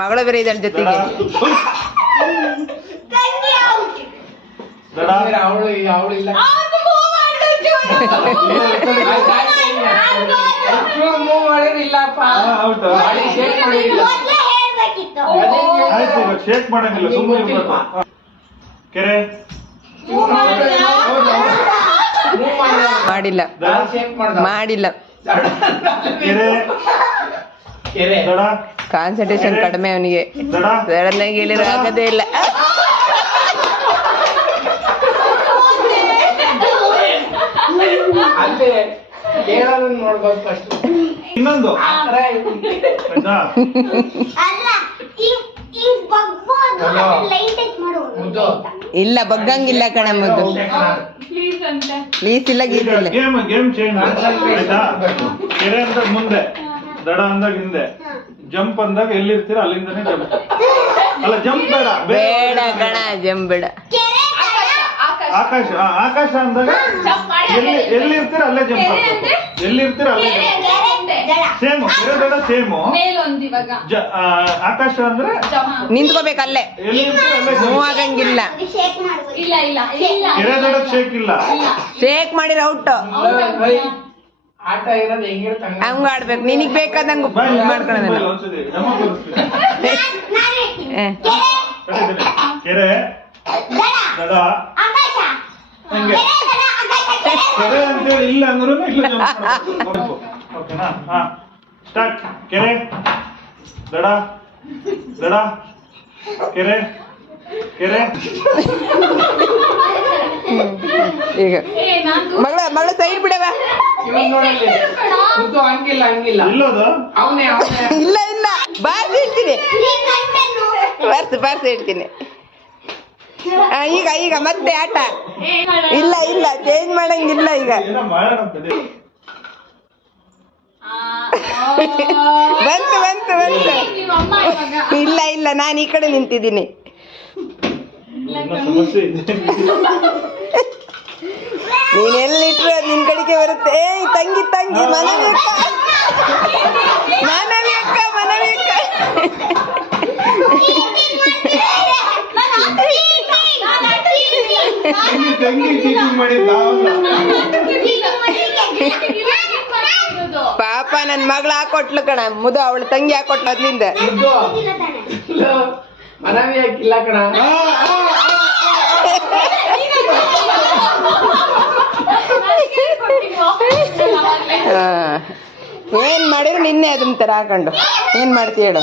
ಮಗಳು ಬೇರೆ ಇದ್ದಾಳೆ ಜೊತೆಗೆ. ಶೇಕ್ ಮಾಡಂಗಿಲ್ಲ, ಸುಮ್ಮನೆ ಕೆರೆ ಮಾಡಿಲ್ಲ ಮಾಡಿಲ್ಲ. ಕಾನ್ಸಂಟ್ರೇಷನ್ ಕಡಿಮೆ ಅವನಿಗೆ, ಸಡನ್ ಆಗಿ ಹೇಳಿದ್ರೆ ಆಗದೇ ಇಲ್ಲ. ಇನ್ನೊಂದು ಇಲ್ಲ ಬಗ್ಗಂಗಿಲ್ಲ ಕಣ ಮುದ್ದು, ಪ್ಲೀಸ್ ಇಲ್ಲ ಗೀತಿಲ್ಲ. ಗೇಮ್ ಚೇಂಜ್ ಆಯ್ತಾ? ಕೆರೆ ಅಂದಾಗ ಮುಂದೆ, ದಡ ಅಂದಾಗ ಹಿಂದೆ, ಜಂಪ್ ಅಂದಾಗ ಎಲ್ಲಿರ್ತೀರ ಅಲ್ಲಿಂದಾನೆ ಜಂಪ್. ಅಲ್ಲ ಜಂಪ್ ಬೇಡ, ಬೇಡ ಕಣ ಜಂಪ್ ಬೇಡ. ಆಕಾಶ ಆಕಾಶ ಅಂದಾಗ ಎಲ್ಲಿರ್ತೀರ ಅಲ್ಲೇ ಜಂಪ್, ಎಲ್ಲಿರ್ತೀರ ಅಲ್ಲೇ ಸೇಮು, ಕೆರೆ ದಡ ಸೇಮು. ಆಕಾಶ ಅಂದ್ರೆ ನಿಂತ್ಕೋಬೇಕಲ್ಲೇ, ಮೂವ್ ಆಗಂಗಿಲ್ಲ. ಕೆರೆ ದಡ ಶೇಕ್ ಇಲ್ಲ, ಶೇಕ್ ಮಾಡಿರ ಔಟ್. ಆಟ ಇರೋದು ಹೆಂಗಿರುತ್ತೆ ಹಂಗ ಆಡ್ಬೇಕು, ನಿನಗ್ ಬೇಕಾದಂಗ ಮಾಡ್ಕೊಳ್ಳೋಣ. ಕೆರೆ ದಡ ಹಂಗೆ ಕೆರೆ ಅಂತೇಳಿ ಇಲ್ಲ ಅಂದ್ರೂ ಇಲ್ಲ ಓಕೆನಾ? ಹಾ ಸ್ಟಾರ್ಟ್. ಕೆರೆ ದಡ ದಡ ಕೆರೆ ಕೆರೆ. ಈಗ ಮಗಳ ಸೈಡ್ ಬಿಡವ. ಇಲ್ಲೋದು ಇಲ್ಲ ಇಲ್ಲ ಬಾರ್ಸಿ ಇಡ್ತೀನಿ, ಬಾರ್ಸಿ ಇಡ್ತೀನಿ. ಈಗ ಈಗ ಮತ್ತೆ ಆಟ ಇಲ್ಲ ಇಲ್ಲ ಚೇಂಜ್ ಮಾಡಂಗಿಲ್ಲ ಈಗ. ಬಂತು ಬಂತು ಬಂತು. ಇಲ್ಲ ಇಲ್ಲ ನಾನು ಈ ಕಡೆ ನಿಂತಿದ್ದೀನಿ. ನೀನ್ ಎಲ್ಲಿಟ್ರು ನಿನ್ ಕಡೆಗೆ ಬರುತ್ತೆ. ಏಯ್ ತಂಗಿ ತಂಗಿ ಮನವಿ ಅಕ್ಕ, ಮನವಿ ಅಕ್ಕ, ಮನವಿ ಅಕ್ಕ. ಪಾಪ ನನ್ ಮಗಳು ಹಾಕೊಟ್ಲು ಕಣ ಮುದು, ಅವಳು ತಂಗಿ ಹಾಕೊಟ್ಲು ಅದ್ಲಿಂದ. ಮನವಿ ಹಾಕಿಲ್ಲ ಕಣ. ಏನ್ ಮಾಡಿದ್ರು ನಿನ್ನೆ ಅದನ್ನ ತರ ಹಾಕೊಂಡು ಏನ್ ಮಾಡ್ತೀಯ ಹೇಳು.